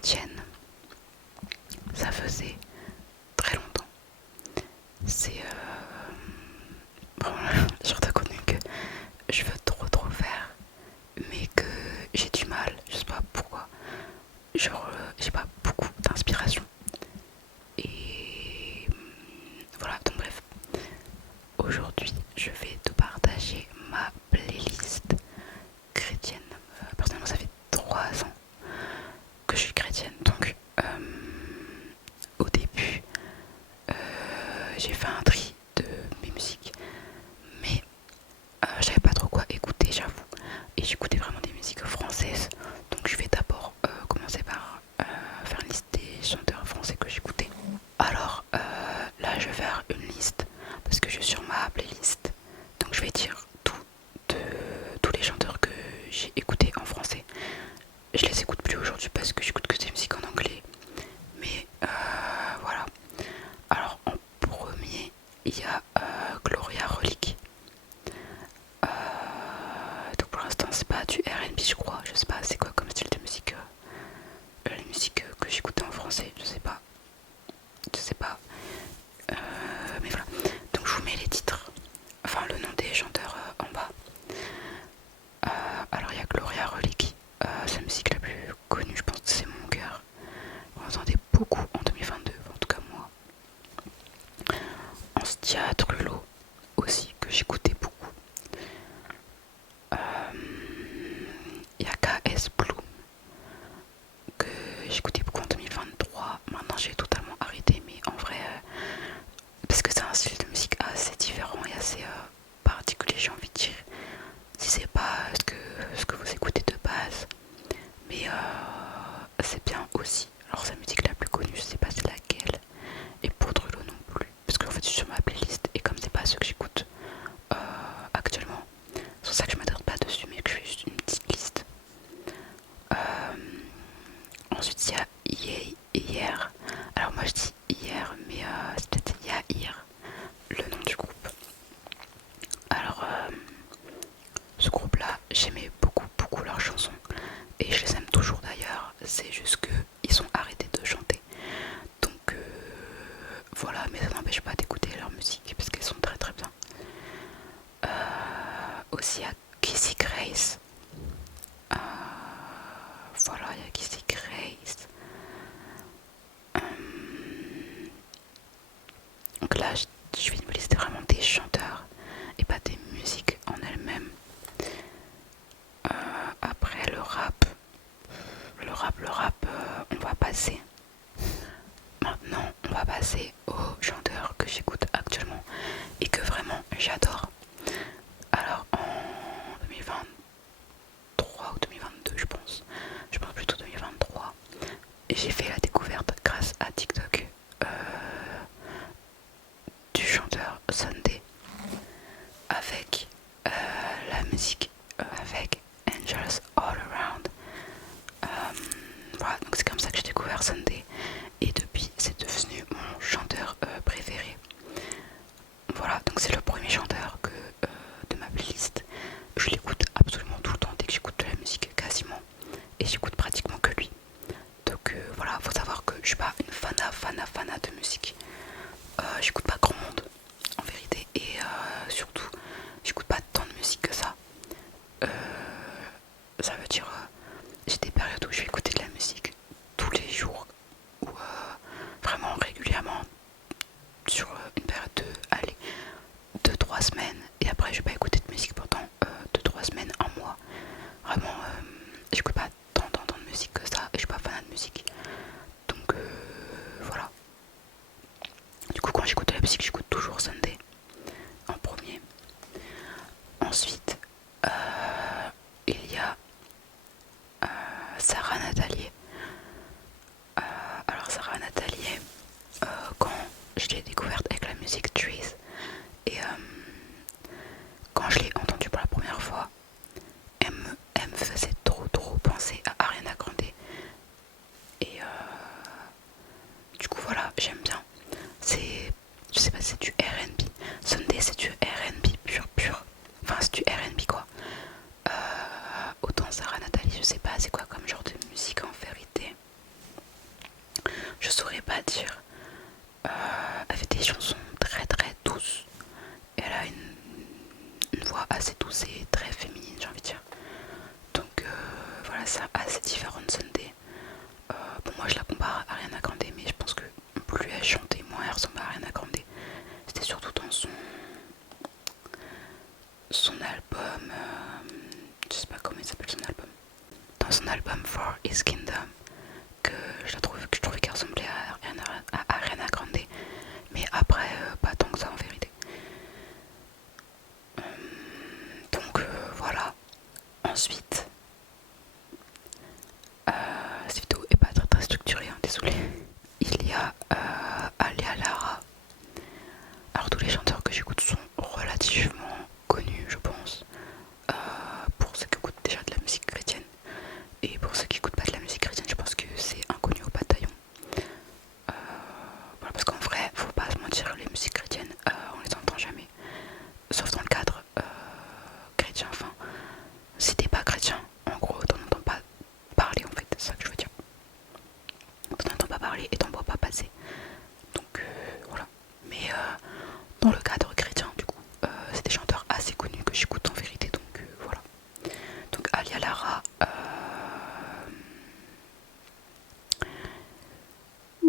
chrétienne. Ça faisait très longtemps. C'est vraiment le genre de contenu que je veux trop faire, mais que j'ai du mal, je sais pas pourquoi. Genre, j'ai pas beaucoup d'inspiration. Et voilà, donc bref. Aujourd'hui, je vais te partager ma playlist chrétienne. Personnellement, ça fait 3 ans que je suis chrétienne, donc au début, j'ai fait un tri de mes musiques, mais j'avais pas trop quoi écouter, j'avoue. Et j'écoutais vraiment des musiques françaises, donc je vais d'abord commencer par faire une liste des chanteurs français que j'écoutais. Alors là, je vais faire une liste parce que je suis sur ma playlist, donc je vais dire tous les chanteurs que j'ai écoutés en français. Je les écoute plus aujourd'hui parce que j'écoute que des musiques en anglais, mais voilà. Alors en premier, il y a Gloria Relic. Donc pour l'instant, c'est pas du R&B, je crois. Je sais pas, c'est quoi comme style de musique. Les musiques que j'écoutais en français, je sais pas. Je sais pas. Mais voilà. Donc je vous mets les titres, enfin le nom des chanteurs en bas. Alors il y a Gloria Relic. Sa musique la plus connue, je pense, c'est Mon Cœur. On entendait beaucoup en 2022, en tout cas moi. Ensuite il y a Trullo aussi, que j'écoutais beaucoup. Il y a KS Bloom, que j'écoutais beaucoup en 2023. Maintenant j'ai totalement arrêté, mais en vrai, parce que c'est un style de musique assez différent et assez particulier, j'ai envie de dire. Si c'est pas ce que vous écoutez de base, mais c'est bien aussi. Alors sa musique la plus connue, je sais pas c'est laquelle, et pour Trullo non plus, parce qu'en fait je suis sur ma playlist et comme c'est pas ce que j'écoute actuellement, c'est pour ça que je m'attarde pas dessus, mais que je fais juste une petite liste. Ensuite il y a Hier. Alors moi je dis Hier, mais c'est peut-être Yahir, le nom du groupe. Alors ce groupe là, j'aimais beaucoup leurs chansons et je les aime toujours d'ailleurs. C'est juste qu'ils ont arrêté de chanter, donc voilà, mais ça n'empêche pas d'écouter leur musique parce qu'elles sont très bien. Aussi à Kissy Grace. Voilà, il y a Kissy Grace. Donc là, je vais me lister vraiment des chanteurs et pas des musiques en elles-mêmes. Après le rap, on va passer. Maintenant, on va passer aux chanteurs que j'écoute actuellement et que vraiment j'adore. Alors en 2023 ou 2022, je pense plutôt 2023, j'ai fait la découverte grâce à TikTok du chanteur Sunday avec la musique avec Angels All Around. Voilà, donc c'est comme ça que j'ai découvert Sunday et depuis c'est devenu mon chanteur préféré. Voilà, donc c'est le premier chanteur de ma playlist. Je l'écoute absolument tout le temps dès que j'écoute de la musique, quasiment, et j'écoute pratiquement que lui. Donc voilà, faut savoir que je suis pas une fana de musique. J'écoute pas grand monde en vérité, et surtout j'écoute pas tant de musique que ça. Ça veut dire j'ai des périodes où je vais écouter de la musique tous les jours ou vraiment régulièrement sur une période de, allez, 2-3 semaines, et après je vais pas écouter de musique pendant 2-3 semaines, un mois. Vraiment, j'écoute pas tant de musique que ça et je suis pas fan de musique. Donc voilà. Du coup, quand j'écoute de la musique, j'écoute toujours Sunday en premier. Ensuite, il y a Sarah Natalier. Alors Sarah Natalier, quand je l'ai découverte avec la musique Trees et quand je l'ai entendue pour la première fois, elle me faisait trop penser à Ariana Grande. Et du coup voilà, j'aime bien. Je sais pas si c'est du R&B, je saurais pas dire. Elle fait des chansons très très douces. Elle a une voix assez douce et très féminine, j'ai envie de dire. Donc voilà, c'est assez différent de Sunday. Bon, moi je la compare à Ariana Grande, mais je pense que plus elle chantait, moins elle ressemble à Ariana Grande. C'était surtout dans son album, je sais pas comment il s'appelle son album. Dans son album For His Kingdom, que je trouvais qu'elle ressemblait à Ariana Grande. Mais après, pas tant que ça en vérité. Donc voilà. Ensuite, cette vidéo est pas très très structurée, hein, désolé. Il y a Alia Lara. Alors tous les chanteurs que j'écoute sont relativement connus, je pense. Pour ceux qui écoutent déjà de la musique chrétienne. Et pour ceux qui écoutent pas de la musique chrétienne, je pense que c'est inconnu au bataillon. Voilà, parce qu'en vrai, faut pas se mentir, les musiques chrétiennes, on les entend jamais. Sauf dans le cadre chrétien. Enfin, si t'es pas chrétien, en gros, t'en entends pas parler en fait, c'est ça que je veux dire. T'en entends pas parler et t'en vois pas passer. Donc voilà. Mais dans le cadre chrétien, du coup, c'est des chanteurs assez connus que j'écoute en vérité. Donc voilà. Donc Alia Lara.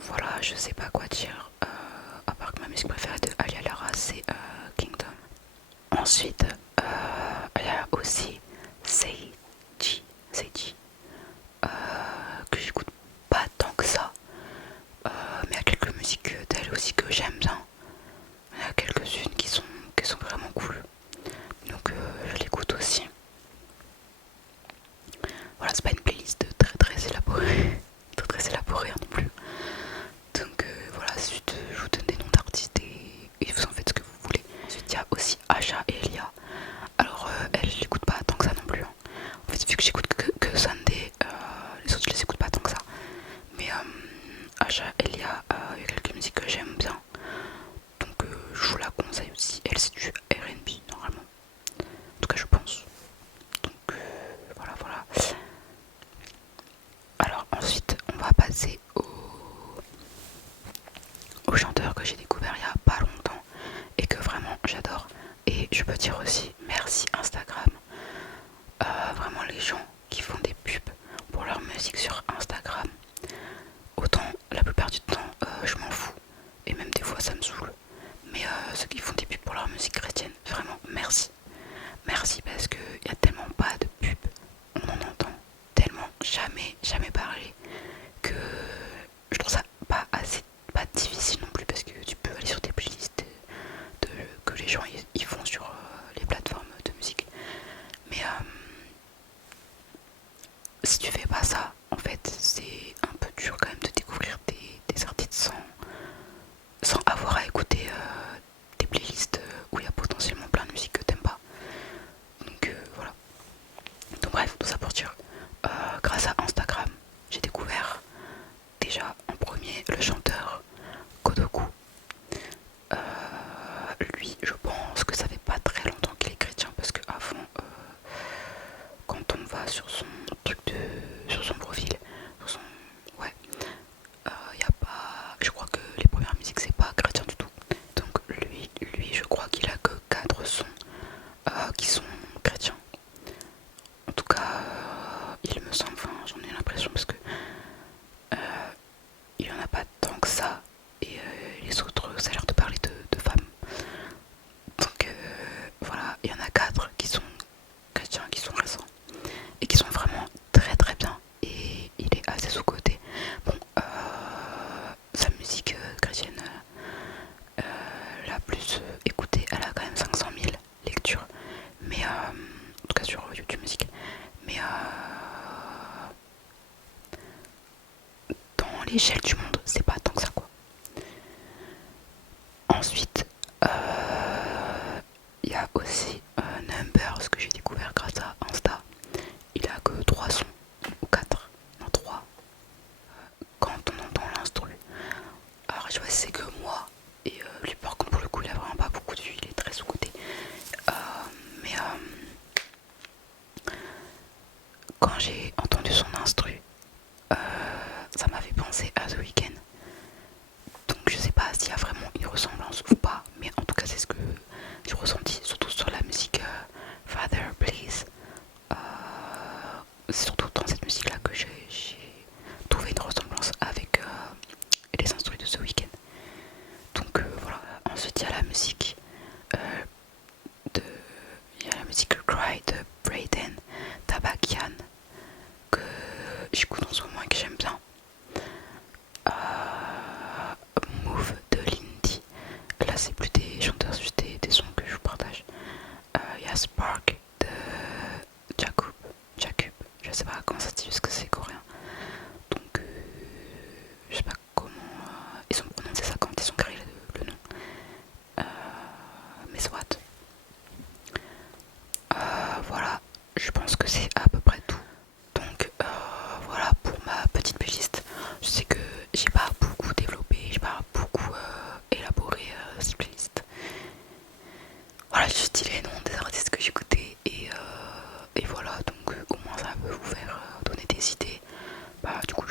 Voilà, je sais pas quoi dire. À part que ma musique préférée de Alia Lara, c'est Kingdom. Ensuite, il y a aussi Seiji, que j'écoute pas tant que ça, mais il y a quelques musiques d'elle aussi que j'aime bien. Il y a quelques-unes qui sont vraiment cool, donc je l'écoute aussi. Voilà, c'est pas une playlist très très élaborée, très élaborée non plus. Donc voilà, ensuite je vous donne des noms d'artistes et vous en faites ce que vous voulez. Ensuite il y a aussi Asha et Elia. Alors elle, je l'écoute pas tant que ça non plus. Hein. En fait, vu que j'écoute que Sunday, les autres je les écoute pas tant que ça. Mais Asha, Elia, il y a quelques musiques que j'aime bien. Donc je vous la conseille aussi. Elle, c'est du R&B normalement. En tout cas, je pense. Donc voilà, voilà. Alors ensuite, on va passer au chanteur que j'ai découvert il y a pas longtemps et que vraiment j'adore. Et je peux dire aussi merci Instagram. Vraiment les gens qui font des pubs pour leur musique sur Instagram, autant la plupart du temps je m'en fous et même des fois ça me saoule, mais ceux qui font des pubs pour leur musique chrétienne, vraiment merci. Merci parce qu'il n'y a tellement pas de pubs, on en entend tellement jamais parler que je trouve ça pas difficile non plus, parce que tu peux aller sur des playlists que les gens ils font sur les plateformes de musique, mais si tu fais pas ça, en fait, c'est un peu dur quand même de découvrir des artistes sans avoir à écouter des playlists où il y a potentiellement plein de musique que t'aimes pas. Donc voilà. Donc bref, tout ça pour dire, grâce à Instagram, j'ai découvert déjà en premier le chanteur Kodoku. Lui, je pense que ça fait pas très longtemps qu'il est chrétien, parce que avant, quand on va sur son truc sur son profil, sur son, ouais, y a pas, je crois que les premières musiques c'est pas chrétien du tout. Donc lui, je crois qu'il a que 4 sons qui sont chrétiens. En tout cas, il me semble, enfin j'en ai l'impression, parce que il y en a pas tant que ça, et les autres ça a l'air de parler de femmes. Donc voilà, il y en a 4 qui sont chrétiens, qui sont récents et qui sont vraiment très très bien, et il est assez sous-coté. Bon, sa musique chrétienne la plus écoutée, elle a quand même 500 000 lectures, mais en tout cas sur YouTube Music, mais dans l'échelle du monde, c'est pas tant que ça quoi. Ensuite, il y a aussi Numbers que j'ai découvert grâce à Insta. Il a que 3 sons, ou 4, non 3, quand on entend l'instru. Alors je vois c'est que moi, et lui par contre pour le coup il a vraiment pas beaucoup de vues, il est très sous-côté. Mais quand j'ai entendu son instru, ça m'a fait penser à The Weeknd.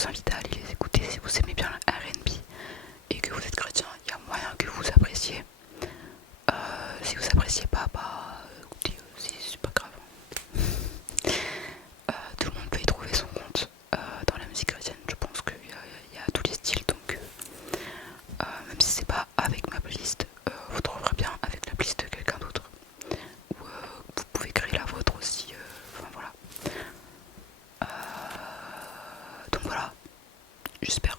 vous invite à aller les écouter si vous aimez bien le R&B et que vous êtes chrétien. Il y a moyen que vous appréciez. Si vous appréciez pas, bah écoutez, c'est pas grave. Tout le monde peut y trouver son compte dans la musique chrétienne. Je pense qu'il y a tous les styles, donc même si c'est pas avec ma playlist, vous trouverez bien avec la playlist de quelqu'un d'autre. Ou vous pouvez créer la vôtre aussi. Enfin voilà. Donc voilà. J'espère